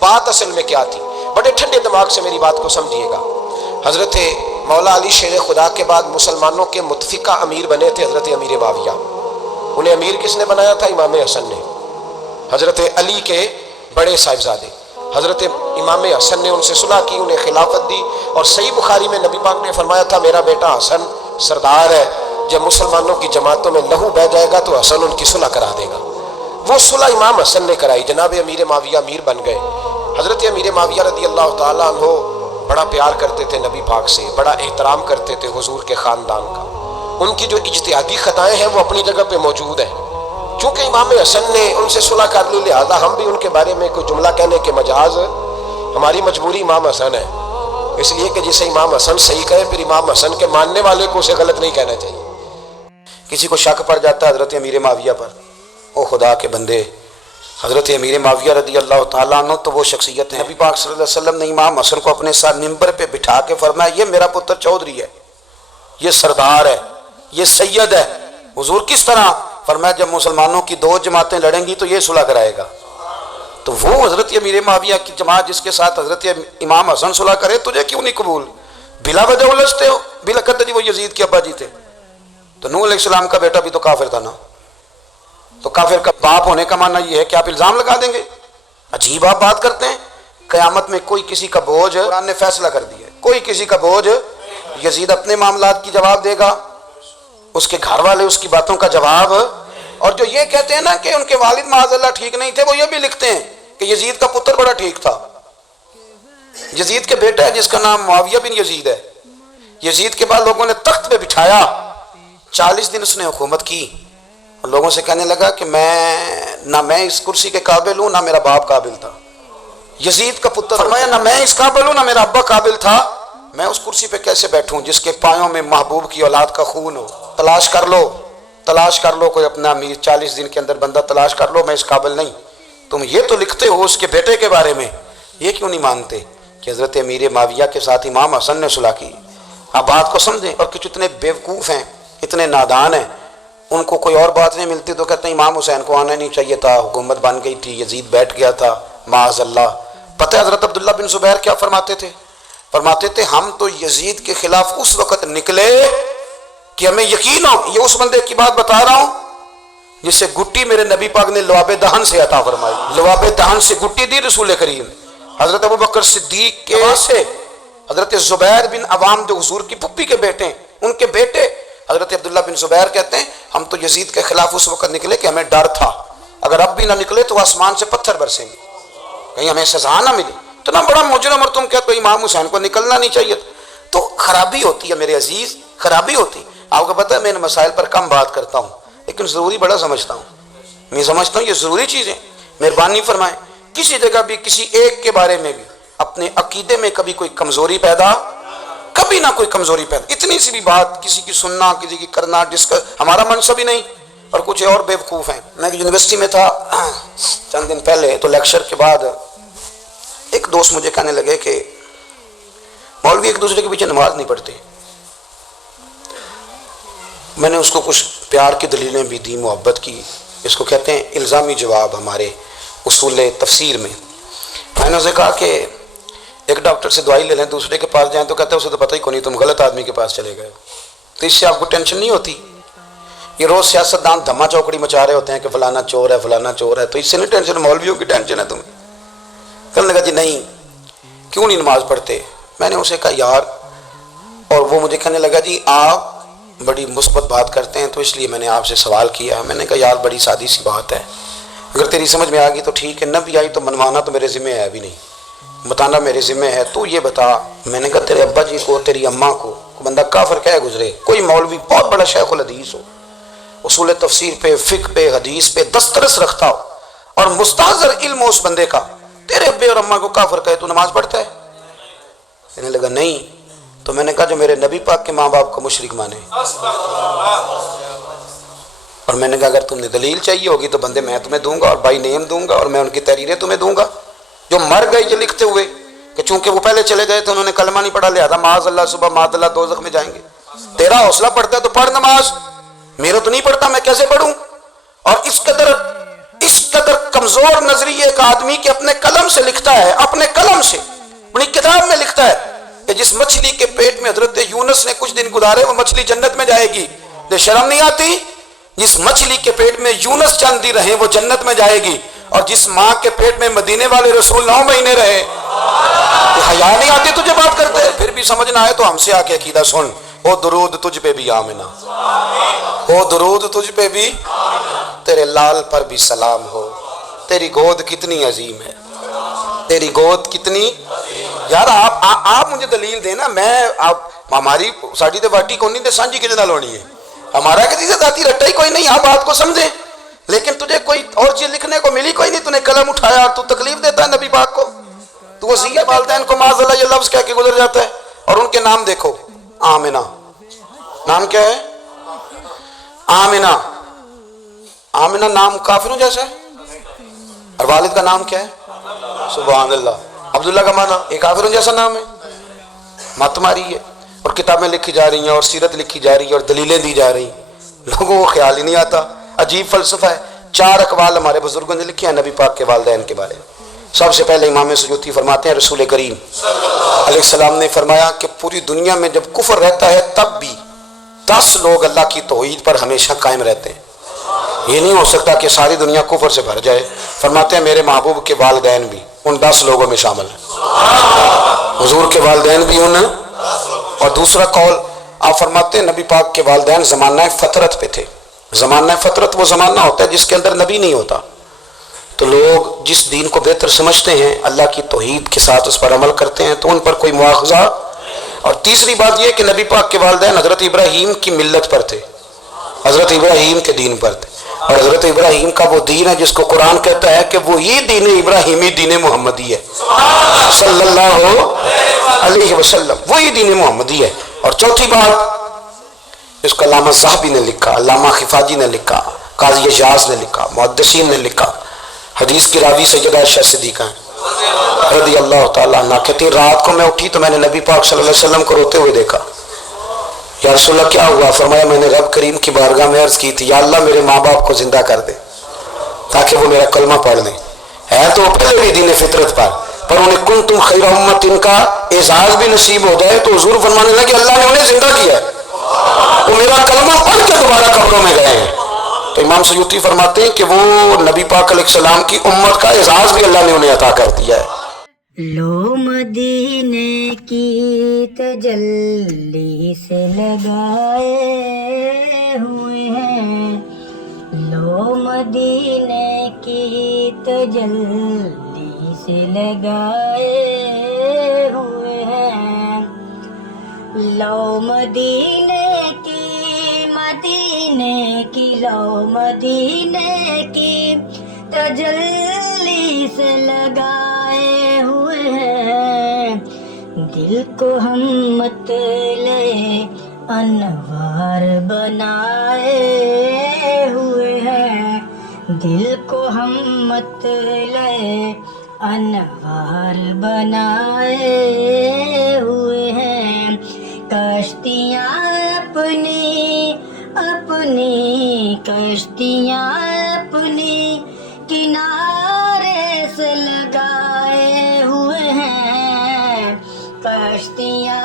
بات اصل میں کیا تھی؟ بڑے ٹھنڈے دماغ سے میری بات کو سمجھیے گا۔ حضرت مولا علی شیر خدا کے بعد مسلمانوں کے متفقہ امیر بنے تھے حضرت امیر معاویہ۔ انہیں امیر کس نے بنایا تھا؟ امام حسن نے، حضرت علی کے بڑے صاحبزادے۔ حضرت امام حسن نے ان سے صلح کی، انہیں خلافت دی، اور صحیح بخاری میں نبی پاک نے فرمایا تھا میرا بیٹا حسن سردار ہے، جب مسلمانوں کی جماعتوں میں لہو بہہ جائے گا تو حسن ان کی صلح کرا دے گا۔ وہ صلح امام حسن نے کرائی، جناب امیر معاویہ امیر بن گئے۔ حضرت امیر معاویہ رضی اللہ تعالیٰ عنہ بڑا پیار کرتے تھے نبی پاک سے، بڑا احترام کرتے تھے حضور کے خاندان کا۔ ان کی جو اجتہادی خطائیں ہیں وہ اپنی جگہ پہ موجود ہیں، چونکہ امام حسن نے ان سے صلح کر لی، لہذا ہم بھی ان کے بارے میں کوئی جملہ کہنے کے مجاز، ہماری مجبوری امام حسن ہے، اس لیے کہ جسے امام حسن صحیح کہے پھر امام حسن کے ماننے والے کو اسے غلط نہیں کہنا چاہیے۔ کسی کو شک پڑ جاتا ہے حضرت امیر معاویہ پر، او خدا کے بندے، حضرت امیر معاویہ رضی اللہ تعالیٰ عنہ تو وہ شخصیت ہے، نبی پاک صلی اللہ علیہ وسلم نے امام حسن کو اپنے ساتھ ممبر پہ بٹھا کے فرمایا یہ میرا پتر چودھری ہے، یہ سردار ہے، یہ سید ہے۔ حضور کس طرح؟ فرمایا جب مسلمانوں کی دو جماعتیں لڑیں گی تو یہ صلح کرائے گا۔ تو وہ حضرت امیر معاویہ کی جماعت جس کے ساتھ حضرت امام حسن صلح کرے، تجھے کیوں نہیں قبول؟ بلا وجہ الجھتے ہو، بلا کرتے جی وہ یزید کے ابا جی تھے، تو نوح علیہ السلام کا بیٹا بھی تو کافر تھا نا، تو کافر کا باپ ہونے کا معنی یہ ہے کہ آپ الزام لگا دیں گے؟ عجیب آپ بات کرتے ہیں۔ قیامت میں کوئی کسی کا بوجھ، قرآن نے فیصلہ کر دیا ہے، کوئی کسی کا بوجھ، یزید اپنے معاملات کی جواب دے گا، اس کے گھر والے اس کی باتوں کا جواب، اور جو یہ کہتے ہیں نا کہ ان کے والد معاذ اللہ ٹھیک نہیں تھے، وہ یہ بھی لکھتے ہیں کہ یزید کا پتر بڑا ٹھیک تھا۔ یزید کے بیٹا ہے جس کا نام معاویہ بن یزید ہے، یزید کے بعد لوگوں نے تخت پہ بٹھایا، 40 دن اس نے حکومت کی، اور لوگوں سے کہنے لگا کہ نہ میں اس کرسی کے قابل ہوں، نہ میرا باپ قابل تھا۔ یزید کا پتر فرمایا نہ میں اس قابل ہوں، نہ میرا ابا قابل تھا، میں اس کرسی پہ کیسے بیٹھوں جس کے پایوں میں محبوب کی اولاد کا خون ہو؟ تلاش کر لو کوئی اپنا امیر، 40 دن کے اندر بندہ تلاش کر لو، میں اس قابل نہیں۔ تم یہ تو لکھتے ہو اس کے بیٹے کے بارے میں، یہ کیوں نہیں مانتے کہ حضرت امیر معاویہ کے ساتھ امام حسن نے صلح کی؟ آپ بات کو سمجھیں۔ اور کچھ اتنے بیوقوف ہیں، اتنے نادان ہیں، ان کو کوئی اور بات نہیں ملتی تو کہتے ہیں امام حسین کو آنا نہیں چاہیے تھا، حکومت بن گئی تھی، یزید بیٹھ گیا تھا، معاذ اللہ۔ پتہ ہے حضرت عبداللہ بن زبیر کیا فرماتے تھے؟ فرماتے تھے ہم تو یزید کے خلاف اس وقت نکلے کہ ہمیں یقین ہو، یہ اس بندے کی بات بتا رہا ہوں جسے گٹی میرے نبی پاک نے لعاب دہن سے عطا فرمائی، لعاب دہن سے گٹی دی رسول کریم۔ حضرت ابوبکر صدیق کے سے حضرت زبیر بن عوام جو حضور کی پھپھی کے بیٹے ہیں، ان کے بیٹے حضرت عبداللہ بن زبیر کہتے ہیں ہم تو یزید کے خلاف اس وقت نکلے کہ ہمیں ڈر تھا اگر اب بھی نہ نکلے تو آسمان سے پتھر برسیں گے، کہیں ہمیں سزا نہ ملے، اتنا بڑا مجرم، اور تم کہتے ہو امام حسین کو نکلنا نہیں چاہیے۔ تو خرابی ہوتی ہے میرے عزیز، خرابی ہوتی۔ آپ کو پتہ ہے میں ان مسائل پر کم بات کرتا ہوں لیکن ضروری بڑا سمجھتا ہوں، میں سمجھتا ہوں یہ ضروری چیزیں۔ مہربانی فرمائیں کسی جگہ بھی کسی ایک کے بارے میں بھی اپنے عقیدے میں کبھی کوئی کمزوری پیدا، کبھی نہ کوئی کمزوری پیدا، اتنی سی بھی بات کسی کی سننا، کسی کی کرنا، جس کا ہمارا منصب ہی نہیں، اور کچھ اور بیوقوف ہیں۔ میں یونیورسٹی میں تھا چند دن پہلے، تو لیکچر کے بعد ایک دوست مجھے کہنے لگے کہ مولوی ایک دوسرے کے پیچھے نماز نہیں پڑھتے۔ میں نے اس کو کچھ پیار کی دلیلیں بھی دی، محبت کی، اس کو کہتے ہیں الزامی جواب ہمارے اصول تفسیر میں۔ میں نے اسے کہا کہ ایک ڈاکٹر سے دوائی لے لیں، دوسرے کے پاس جائیں تو کہتا ہے اسے تو پتہ ہی نہیں، تم غلط آدمی کے پاس چلے گئے، تو اس سے آپ کو ٹینشن نہیں ہوتی؟ یہ روز سیاستدان دھما چوکڑی مچا رہے ہوتے ہیں کہ فلانا چور ہے، فلانا چور ہے، تو اس سے نہیں ٹینشن، مولویوں کی ٹینشن ہے تمہیں۔ کہنے لگا جی نہیں، کیوں نہیں نماز پڑھتے؟ میں نے اسے کہا یار، اور وہ مجھے کہنے لگا جی آپ بڑی مثبت بات کرتے ہیں تو اس لیے میں نے آپ سے سوال کیا۔ میں نے کہا یار بڑی سادی سی بات ہے، اگر تیری سمجھ میں آ گئی تو ٹھیک ہے، نہ بھی آئی تو منوانا تو میرے ذمہ ہے بھی نہیں، بتانا میرے ذمہ ہے۔ تو یہ بتا، میں نے کہا تیرے ابا جی کو، تیری اماں کو بندہ کافر کہہ گزرے، کوئی مولوی بہت بڑا شیخ الحدیث ہو، اصول تفسیر پہ، فقہ پہ، حدیث پہ دسترس رکھتا ہو، اور مستحضر علم ہو اس بندے کا، تیرے ابے اور اماں کو کافر کہے تو نماز پڑھتا ہے؟ کہنے لگا نہیں۔ تو میں نے کہا جو میرے نبی پاک کے ماں باپ کو مشرک مانے، اور میں نے کہا اگر تم نے دلیل چاہیے ہوگی تو بندے میں تمہیں دوں گا، اور بائی نیم دوں گا، اور میں ان کی تحریریں تمہیں دوں گا، جو مر گئے یہ لکھتے ہوئے کہ چونکہ وہ پہلے چلے گئے تھے انہوں نے کلمہ نہیں پڑھا، لہذا معاذ اللہ صبح معاذ اللہ دوزخ میں جائیں گے۔ تیرا حوصلہ پڑھتا ہے تو پڑھ نماز، میرا تو نہیں پڑھتا، میں کیسے پڑھوں؟ اور اس قدر کمزور نظریے ایک آدمی کہ اپنے قلم سے لکھتا ہے، اپنے قلم سے اپنی کتاب میں لکھتا ہے کہ جس مچھلی کے پیٹ میں حضرت یونس نے کچھ دن گزارے وہ مچھلی جنت میں جائے گی، یہ شرم نہیں آتی؟ جس مچھلی کے پیٹ میں یونس چند دن رہے وہ جنت میں جائے گی، اور جس ماں کے پیٹ میں مدینے والے رسول 9 مہینے رہے، حیا نہیں آتی تجھے بات کرتے؟ پھر بھی سمجھ نہ آئے تو ہم سے آ کے عقیدہ سن، او درود تجھ پہ بھی آمنہ، او درود تجھ پہ بھی، تیرے لال پر بھی سلام ہو، تیری گود کتنی عظیم ہے، تیری گود کتنی، یار آپ مجھے دلیل دینا، میں ہماری ساڑی تے باٹی کونی تے سانجی کتنا لونی ہے، ہمارا کسی سے ذاتی رٹا ہی کوئی نہیں، آپ بات کو سمجھیں، لیکن تجھے کوئی اور چیز لکھنے کو ملی کوئی نہیں، تو نے قلم اٹھایا اور تو تکلیف دیتا ہے نبی پاک کو، تو وصیت والدین کو معاذ اللہ یہ لفظ کہہ کے گزر جاتا ہے، اور ان کے نام دیکھو، آمنہ، نام کیا ہے؟ آمنہ، آمنہ نام کافروں جیسا ہے، اور والد کا نام کیا ہے؟ سبحان اللہ، عبداللہ کا معنی ایک کافروں جیسا نام ہے، مت ماری ہے، اور کتابیں لکھی جا رہی ہیں اور سیرت لکھی جا رہی ہے اور دلیلیں دی جا رہی ہیں، لوگوں کو خیال ہی نہیں آتا، عجیب فلسفہ ہے۔ 4 اقوال ہمارے بزرگوں نے لکھے ہیں نبی پاک کے والدین کے بارے میں۔ سب سے پہلے امام سیوطی فرماتے ہیں رسول کریم علیہ السلام نے فرمایا کہ پوری دنیا میں جب کفر رہتا ہے تب بھی 10 لوگ اللہ کی توحید پر ہمیشہ قائم رہتے ہیں، یہ نہیں ہو سکتا کہ ساری دنیا کفر سے بھر جائے۔ فرماتے ہیں میرے محبوب کے والدین بھی ان 10 لوگوں میں شامل ہیں، حضور کے والدین بھی ان، اور دوسرا قول آپ فرماتے ہیں نبی پاک کے والدین زمانہ فطرت پہ تھے۔ زمانہ فطرت وہ زمانہ ہوتا ہے جس کے اندر نبی نہیں ہوتا، تو لوگ جس دین کو بہتر سمجھتے ہیں اللہ کی توحید کے ساتھ اس پر عمل کرتے ہیں تو ان پر کوئی مواخذہ۔ اور تیسری بات یہ کہ نبی پاک کے والدین حضرت ابراہیم کی ملت پر تھے، حضرت ابراہیم کے دین پر تھے، اور حضرت ابراہیم کا وہ دین ہے جس کو قرآن کہتا ہے کہ وہی دین ابراہیمی دین محمدی ہے صلی اللہ علیہ وسلم، وہی دین محمدی ہے۔ اور چوتھی بات اس کو علامہ ذہبی نے لکھا، علامہ خفاجی نے لکھا، قاضی اجاز نے لکھا، محدثین نے لکھا، حدیث کی راوی سیدہ عائشہ صدیقہ ہیں رضی اللہ تعالیٰ عنہ، کہتی رات کو میں اٹھی تو میں نے نبی پاک صلی اللہ علیہ وسلم کو روتے ہوئے دیکھا۔ یا رسول اللہ کیا ہوا؟ فرمایا میں نے رب کریم کی بارگاہ میں عرض کی تھی یا اللہ میرے ماں باپ کو زندہ کر دے تاکہ وہ میرا کلمہ پڑھ لیں، ہے تو پہلے بھی دین فطرت پر انہیں کنتم خیر امت ان کا اعزاز بھی نصیب ہو جائے، تو حضور فرمانے لگے اللہ نے انہیں زندہ کیا ہے، وہ میرا کلمہ پڑھ کے دوبارہ قبروں میں گئے ہیں۔ تو امام سیوطی فرماتے ہیں کہ وہ نبی پاک علیہ السلام کی امت کا اعزاز بھی اللہ نے انہیں عطا کر دیا ہے۔ لو مدینے کی تجلی سے لگائے ہوئے ہیں، لو مدینے کی تجلی سے لگائے ہوئے ہیں، لو مدینے کی لو مدینے کی تجلی سے لگائے ہوئے ہیں، دل کو ہم مطلع انوار بنائے ہوئے ہیں، دل کو ہم مطلع انوار بنائے ہوئے ہیں، کشتیاں اپنی کشتیاں اپنی کنارے سے لگائے ہوئے ہیں، کشتیاں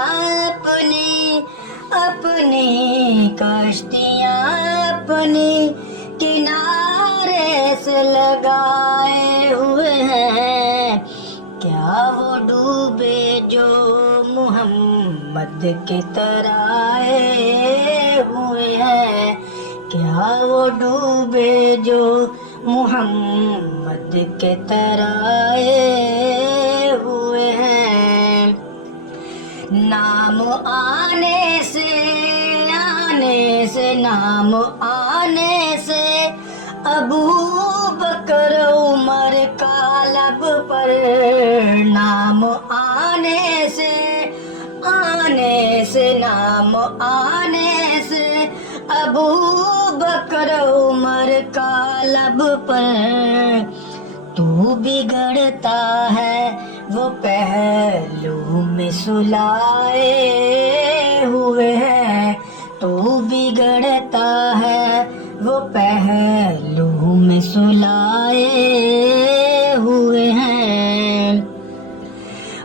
اپنی کشتیاں اپنی کنارے سے لگائے ہوئے ہیں، کیا وہ ڈوبے جو محمد کے ترائے ہوئے ہیں، کیا وہ ڈوبے جو محمد کے ترائے ہوئے ہیں، نام آنے سے نام آنے سے ابو بکر عمر کا لب پر، نام آنے سے نام آنے سے ابو بکر عمر کا لب پر، تو بگڑتا ہے وہ پہلو میں سلائے ہوئے ہیں، تو بگڑتا ہے وہ پہلو میں سلائے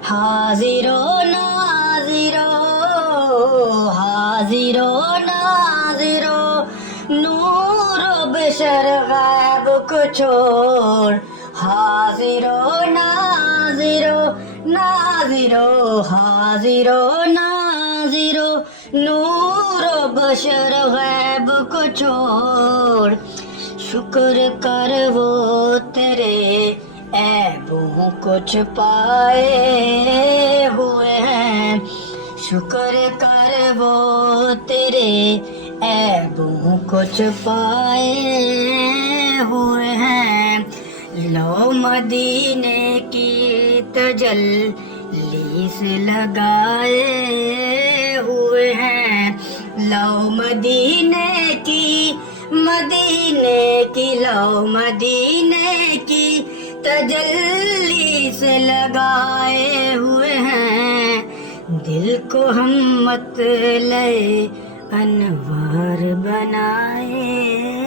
حاضرو ناظرو حاضرو ناظرو نور و بشر غیب کو چھوڑ حاضرو ناظرو ناظرو حاضرو ناظرو نور و بشر غیب کو چھوڑ شکر کر وہ تیرے عیبوں کو چھپائے ہوئے ہیں شکر کر وہ تیرے عیبوں کو چھپائے ہوئے ہیں لو مدینے کی تجلی سے لگائے ہوئے ہیں لو مدینے کی لو مدینے کی تجلی سے لگائے ہوئے ہیں دل کو ہم مطلع انوار بنائے